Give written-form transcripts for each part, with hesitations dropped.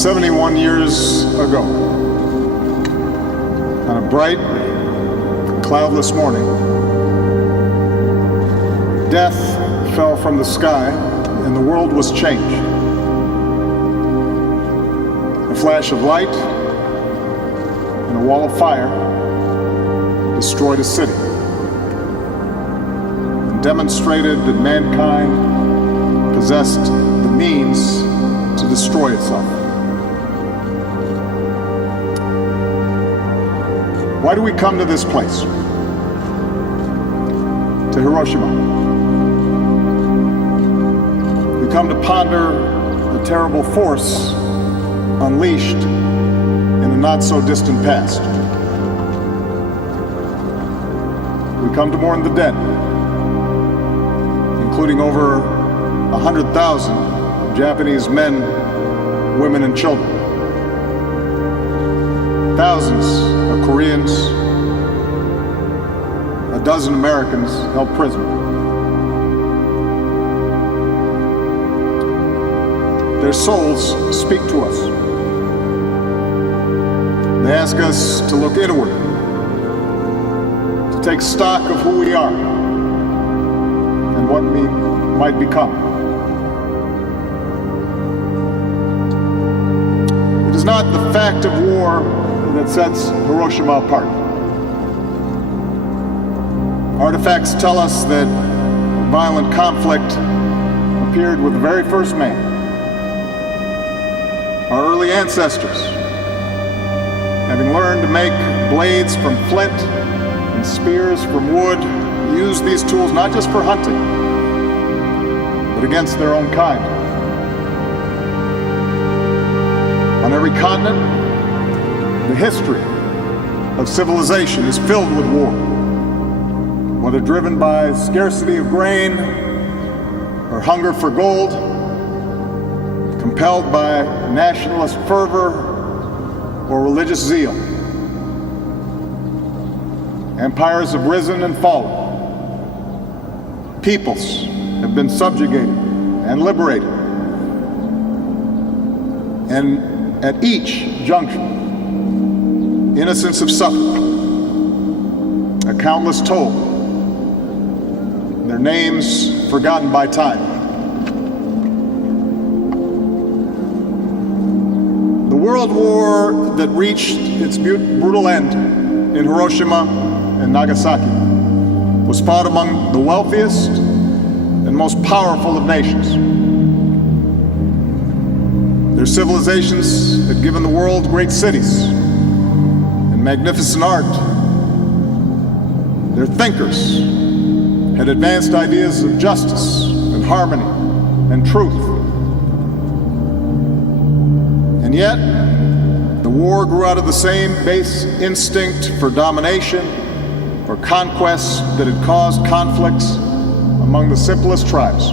71 years ago, on a bright, cloudless morning, death fell from the sky and the world was changed. A flash of light and a wall of fire destroyed a city and demonstrated that mankind possessed the means to destroy itself. Why do we come to this place? To Hiroshima. We come to ponder the terrible force unleashed in a not-so-distant past. We come to mourn the dead, including over 100,000 Japanese men, women, and children. Thousands of Koreans, a dozen Americans held prisoner. Their souls speak to us. They ask us to look inward, to take stock of who we are and what we might become. It is not the fact of war that sets Hiroshima apart. Artifacts tell us that violent conflict appeared with the very first man. Our early ancestors, having learned to make blades from flint and spears from wood, used these tools not just for hunting, but against their own kind. On every continent, the history of civilization is filled with war, whether driven by scarcity of grain or hunger for gold, compelled by nationalist fervor or religious zeal. Empires have risen and fallen. Peoples have been subjugated and liberated. And at each junction, innocents have suffered a countless toll, their names forgotten by time. The World War that reached its brutal end in Hiroshima and Nagasaki was fought among the wealthiest and most powerful of nations. Their civilizations had given the world great cities and magnificent art. Their thinkers had advanced ideas of justice and harmony and truth. And yet, the war grew out of the same base instinct for domination or conquest that had caused conflicts among the simplest tribes.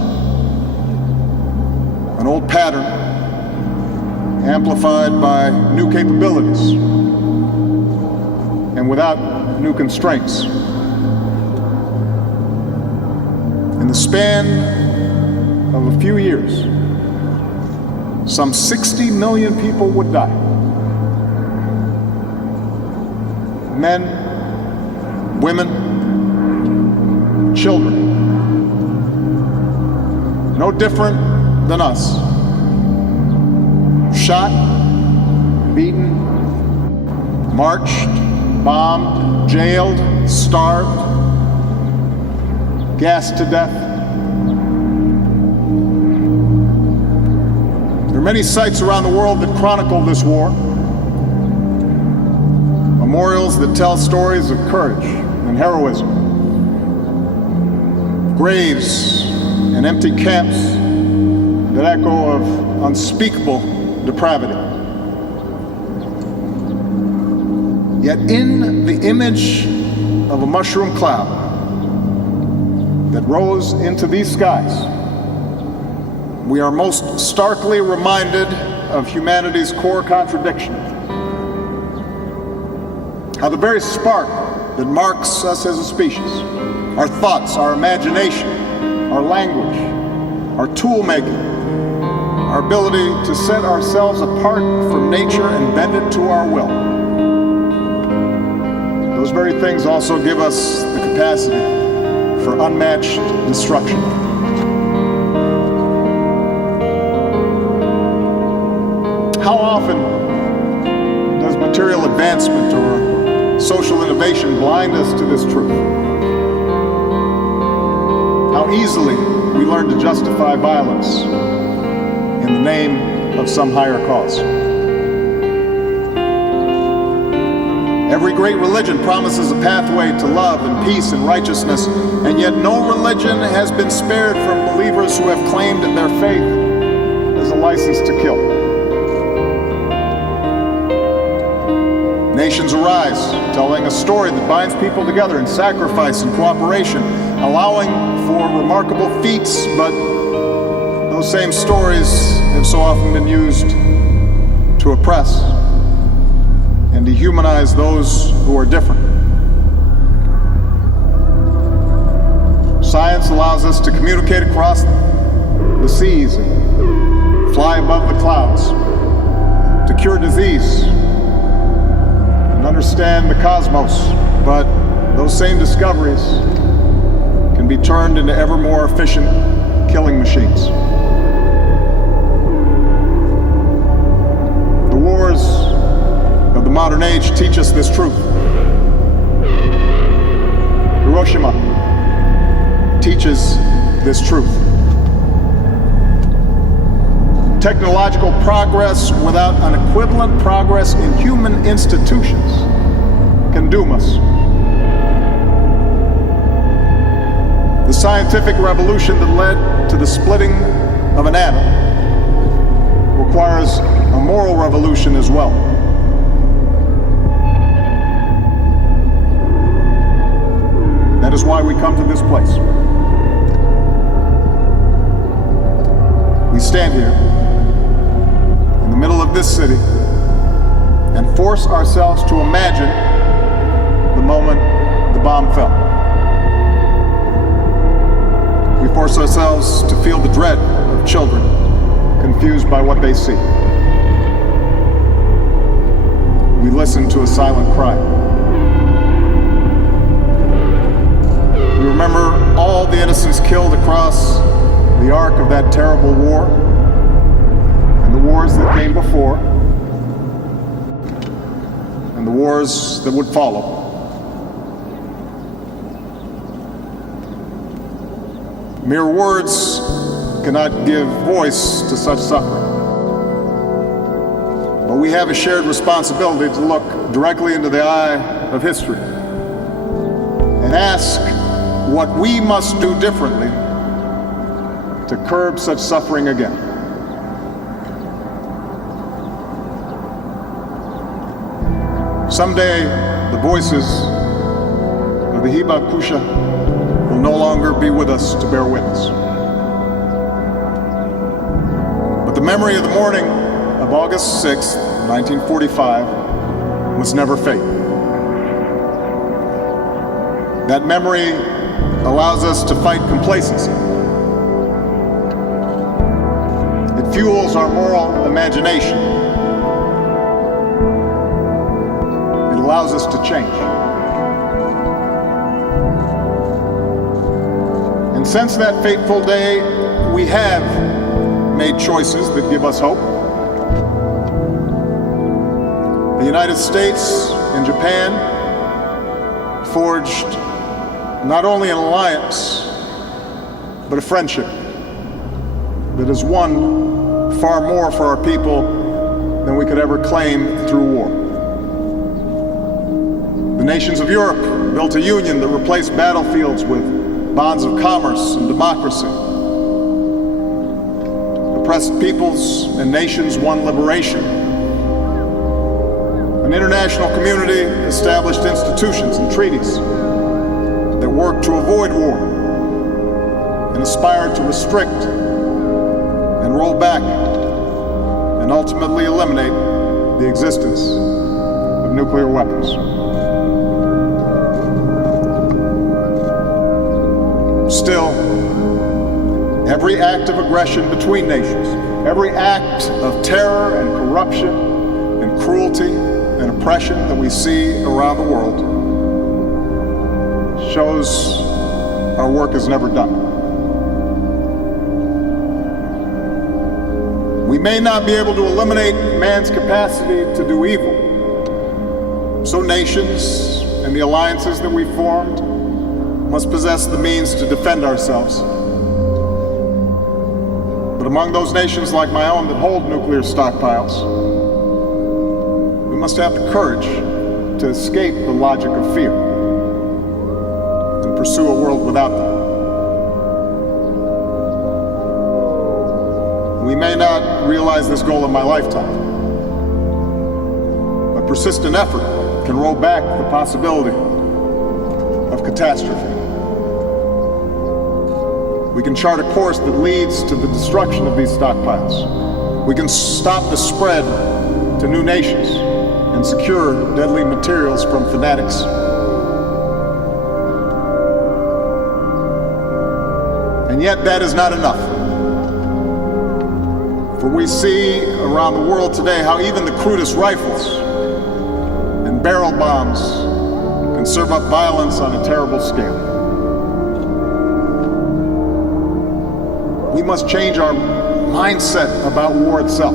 An old pattern amplified by new capabilities and without new constraints. In the span of a few years, some 60 million people would die. Men, women, children. No different than us. Shot, beaten, marched, bombed, jailed, starved, gassed to death. There are many sites around the world that chronicle this war. Memorials that tell stories of courage and heroism. Graves and empty camps that echo of unspeakable depravity. Yet in the image of a mushroom cloud that rose into these skies, we are most starkly reminded of humanity's core contradiction. How the very spark that marks us as a species, our thoughts, our imagination, our language, our tool making, our ability to set ourselves apart from nature and bend it to our will. Those very things also give us the capacity for unmatched destruction. How often does material advancement or social innovation blind us to this truth? How easily we learn to justify violence in the name of some higher cause. Every great religion promises a pathway to love and peace and righteousness, and yet no religion has been spared from believers who have claimed their faith as a license to kill. Nations arise, telling a story that binds people together in sacrifice and cooperation, allowing for remarkable feats, but those same stories have so often been used to oppress and dehumanize those who are different. Science allows us to communicate across the seas and fly above the clouds, to cure disease and understand the cosmos, but those same discoveries can be turned into ever more efficient killing machines. The wars of the modern age teach us this truth. Hiroshima teaches this truth. Technological progress without an equivalent progress in human institutions can doom us. The scientific revolution that led to the splitting of an atom requires a moral revolution as well. That is why we come to this place. We stand here in the middle of this city and force ourselves to imagine the moment the bomb fell. We force ourselves to feel the dread of children confused by what they see. We listen to a silent cry. We remember all the innocents killed across the arc of that terrible war and the wars that came before and the wars that would follow. Mere words cannot give voice to such suffering. But we have a shared responsibility to look directly into the eye of history and ask what we must do differently to curb such suffering again. Someday, the voices of the Hibakusha will no longer be with us to bear witness. But the memory of the morning of August 6th, 1945 must never fade. That memory allows us to fight complacency. It fuels our moral imagination. It allows us to change. And since that fateful day, we have made choices that give us hope. The United States and Japan forged not only an alliance, but a friendship that has won far more for our people than we could ever claim through war. The nations of Europe built a union that replaced battlefields with bonds of commerce and democracy. Oppressed peoples and nations won liberation. An international community established institutions and treaties that worked to avoid war and aspired to restrict and roll back and ultimately eliminate the existence of nuclear weapons. Still, every act of aggression between nations, every act of terror and corruption and cruelty and oppression that we see around the world shows our work is never done. We may not be able to eliminate man's capacity to do evil, so nations and the alliances that we formed must possess the means to defend ourselves. But among those nations like my own that hold nuclear stockpiles, we must have the courage to escape the logic of fear and pursue a world without them. We may not realize this goal in my lifetime, but persistent effort can roll back the possibility of catastrophe. We can chart a course that leads to the destruction of these stockpiles. We can stop the spread to new nations and secure deadly materials from fanatics. And yet that is not enough. For we see around the world today how even the crudest rifles and barrel bombs can serve up violence on a terrible scale. We must change our mindset about war itself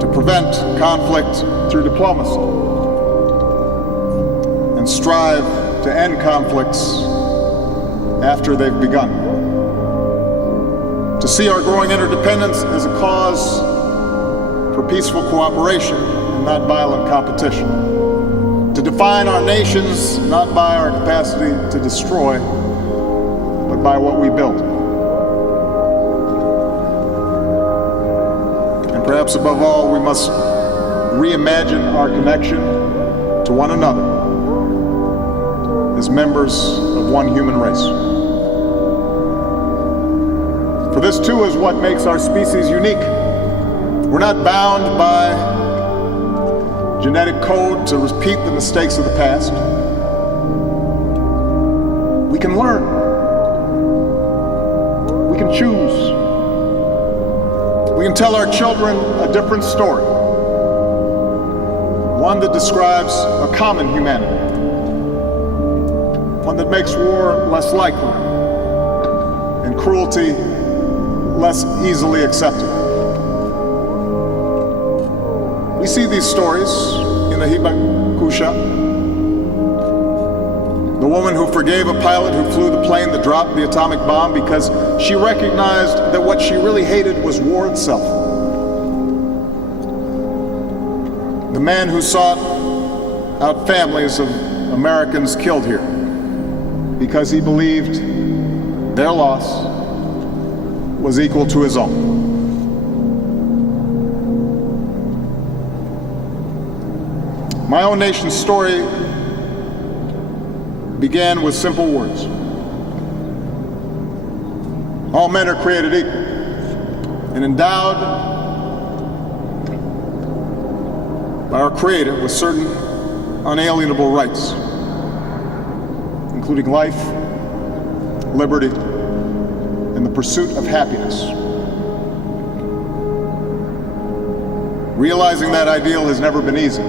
to prevent conflict through diplomacy and strive to end conflicts after they've begun. To see our growing interdependence as a cause for peaceful cooperation and not violent competition. To define our nations not by our capacity to destroy, but by what we build. And perhaps above all, we must reimagine our connection to one another as members of one human race. For this too is what makes our species unique. We're not bound by genetic code to repeat the mistakes of the past. We can learn. We can choose. We can tell our children a different story. One that describes a common humanity. One that makes war less likely and cruelty less easily accepted. We see these stories in the Hibakusha. The woman who forgave a pilot who flew the plane that dropped the atomic bomb because she recognized that what she really hated was war itself. The man who sought out families of Americans killed here because he believed their loss was equal to his own. My own nation's story began with simple words. All men are created equal and endowed by our Creator with certain unalienable rights, including life, liberty, and the pursuit of happiness. Realizing that ideal has never been easy,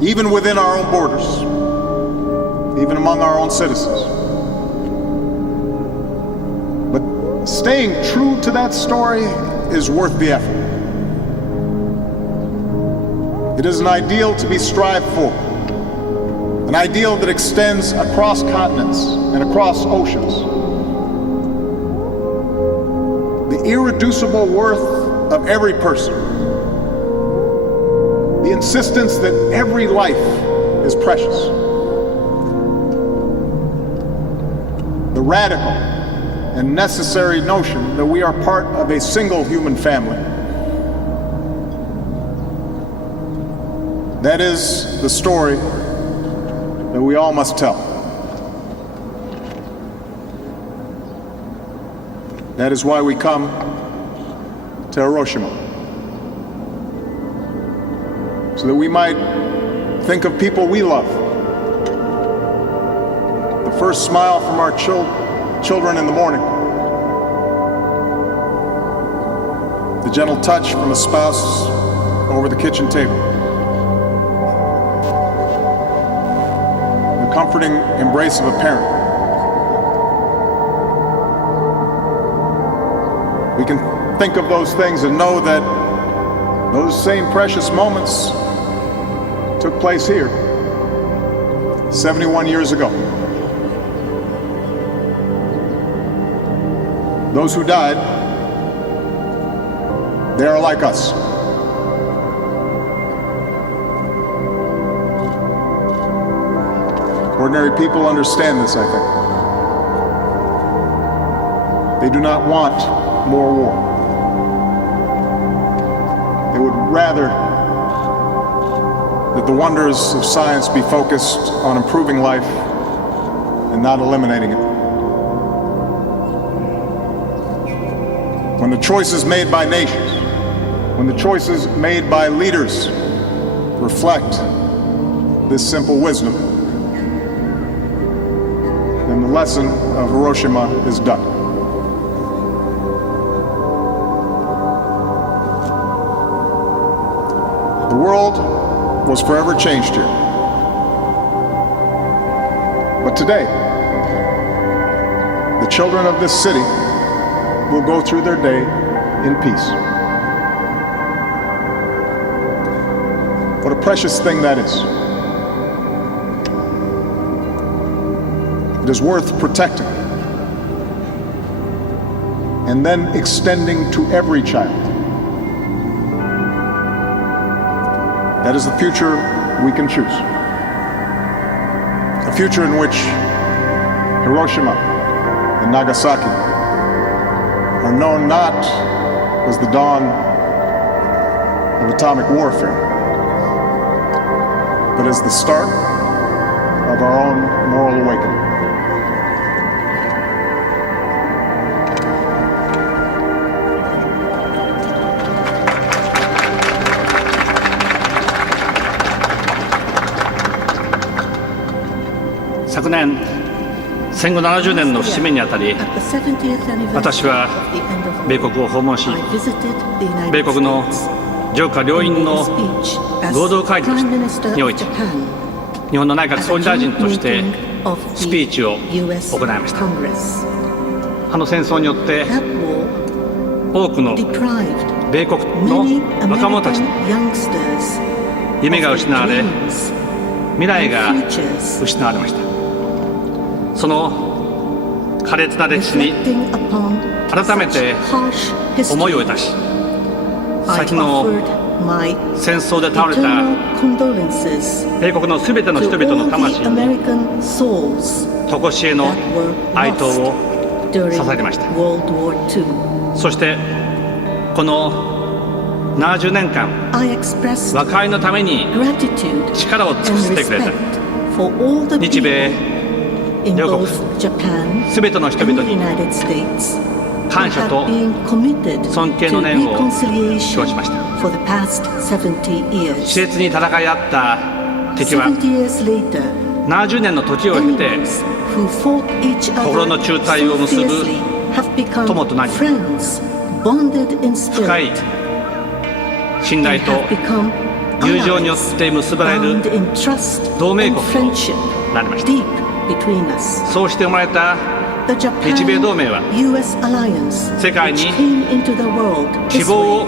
even within our own borders, even among our own citizens. But staying true to that story is worth the effort. It is an ideal to be strived for, an ideal that extends across continents and across oceans. The irreducible worth of every person, the insistence that every life is precious, the radical and necessary notion that we are part of a single human family. That is the story that we all must tell. That is why we come to Hiroshima, so that we might think of people we love, the first smile from our children, children in the morning, the gentle touch from a spouse over the kitchen table, the comforting embrace of a parent. We can think of those things and know that those same precious moments took place here 71 years ago. Those who died, they are like us. Ordinary people understand this, I think. They do not want more war. They would rather that the wonders of science be focused on improving life and not eliminating it. When the choices made by nations, when the choices made by leaders reflect this simple wisdom, then the lesson of Hiroshima is done. The world was forever changed here. But today, the children of this city will go through their day in peace. What a precious thing that is. It is worth protecting and then extending to every child. That is the future we can choose. A future in which Hiroshima and Nagasaki are known not as the dawn of atomic warfare, but as the start of our own moral awakening.昨年、戦後70年の節目にあたり、私は米国を訪問し、米国の上下両院の合同会議において、日本の内閣総理大臣としてスピーチを行いました。あの戦争によって多くの米国の若者たちの夢が失われ、未来が失われました。その苛烈な歴史に改めて思いをいたし、先の戦争で倒れた米国のすべての人々の魂に常しえの哀悼を捧げました。そしてこの70年間、和解のために力を尽くしてくれた日米両国すべての人々に感謝と尊敬の念を表しました。熾烈に戦い合った敵は70年の時を経て心の仲裁を結ぶ友となり、深い信頼と友情によって結ばれる同盟国となりました。そうして生まれた日米同盟は世界に希望を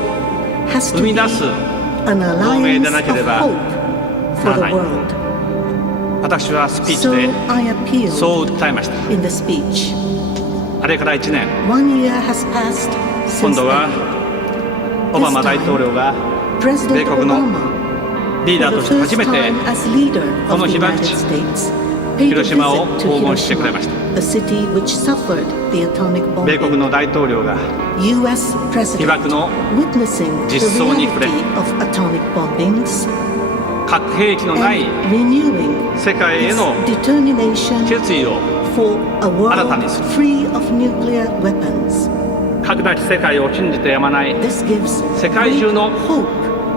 生み出す同盟でなければならない。私はスピーチでそう訴えました。あれから1年、今度はオバマ大統領が米国のリーダーとして初めてこの被爆地広島を訪問してくれました。米国の大統領が被爆の実相に触れ、核兵器のない世界への決意を新たにする。核なき世界を信じてやまない世界中の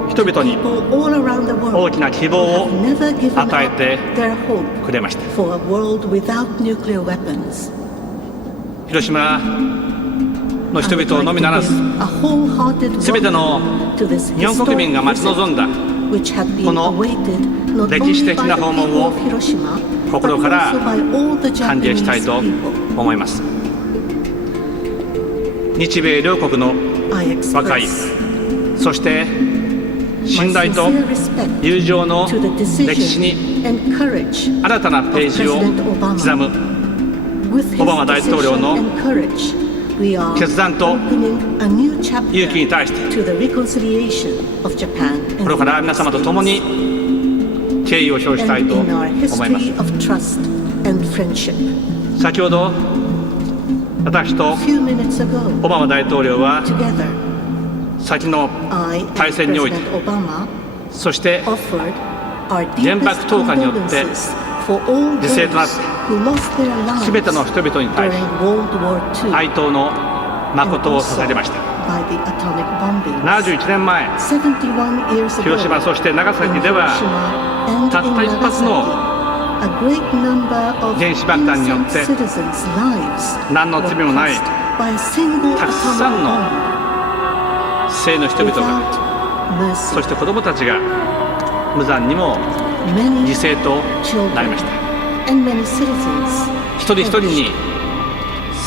人々に大きな希望を与えてくれました。広島の人々のみならず、すべての日本国民が待ち望んだこの歴史的な訪問を心から歓迎したいと思います。日米両国の和解、そして信頼と友情の歴史に新たなページを刻むオバマ大統領の決断と勇気に対して心から皆様と共に敬意を表したいと思います。先ほど私とオバマ大統領は先の大戦において、そして原爆投下によって犠牲となったすべての人々に対し哀悼の誠を捧げました。71年前、広島そして長崎ではたった一発の原子爆弾によって何の罪もないたくさんの生の人々が、そして子どもたちが無残にも犠牲となりました。一人一人に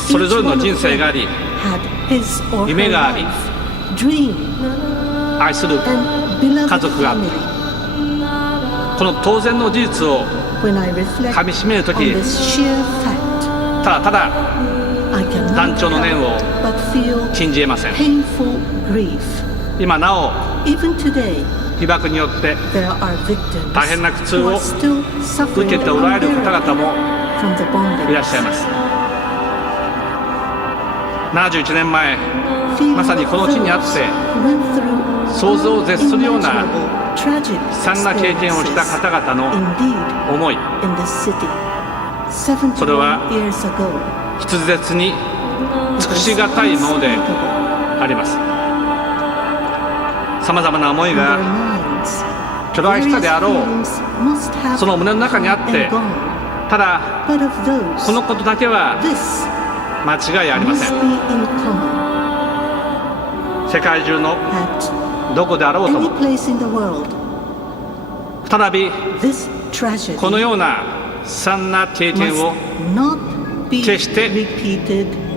それぞれの人生があり、夢があり、愛する家族があった。この当然の事実をかみしめるとき、ただただ断腸の念を禁じ得ません。今なお被爆によって大変な苦痛を受けておられる方々もいらっしゃいます。71年前、まさにこの地にあって想像を絶するような悲惨な経験をした方々の思い、それは筆舌に尽くしがたいものであります。さまざまな思いが巨大したであろうその胸の中にあって、ただこのことだけは間違いありません。世界中のどこであろうとも再びこのような悲惨な経験を決して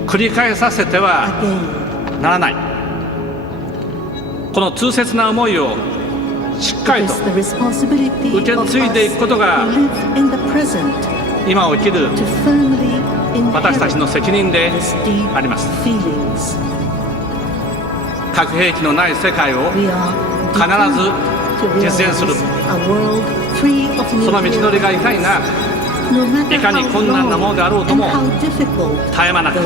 繰り返させてはならない。この痛切な思いをしっかりと受け継いでいくことが今を生きる私たちの責任であります。核兵器のない世界を必ず実現する、その道のりがいかに長く、いかに困難なものであろうとも絶え間なく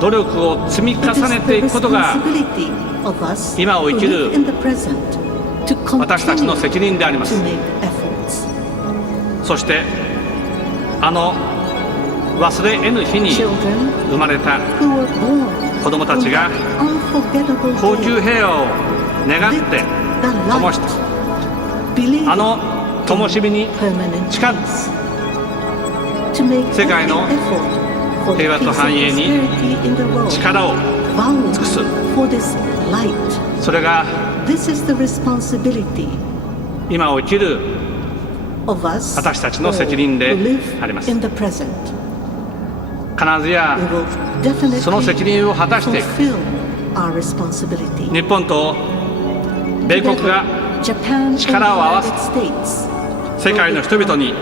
努力を積み重ねていくことが今を生きる私たちの責任であります。そしてあの忘れ得ぬ日に生まれた子どもたちが恒久平和を願って灯したあの灯火に誓って世界の平和と繁栄に力を尽くす、それが今を生きる私たちの責任であります。必ずやその責任を果たしていく。日本と米国が力を合わせ世界の人々に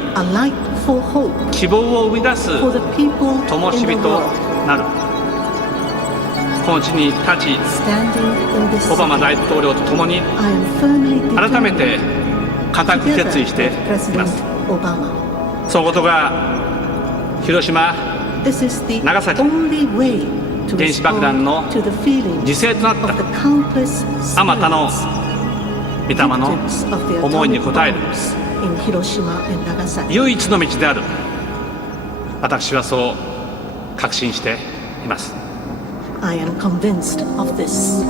希望を生み出す灯火となる。この地に立ち、オバマ大統領と共に改めて固く決意しています。そのことが広島、長崎原子爆弾の犠牲となったあまたの御霊の思いに応える唯一の道である。私はそう確信しています。I am convinced of this.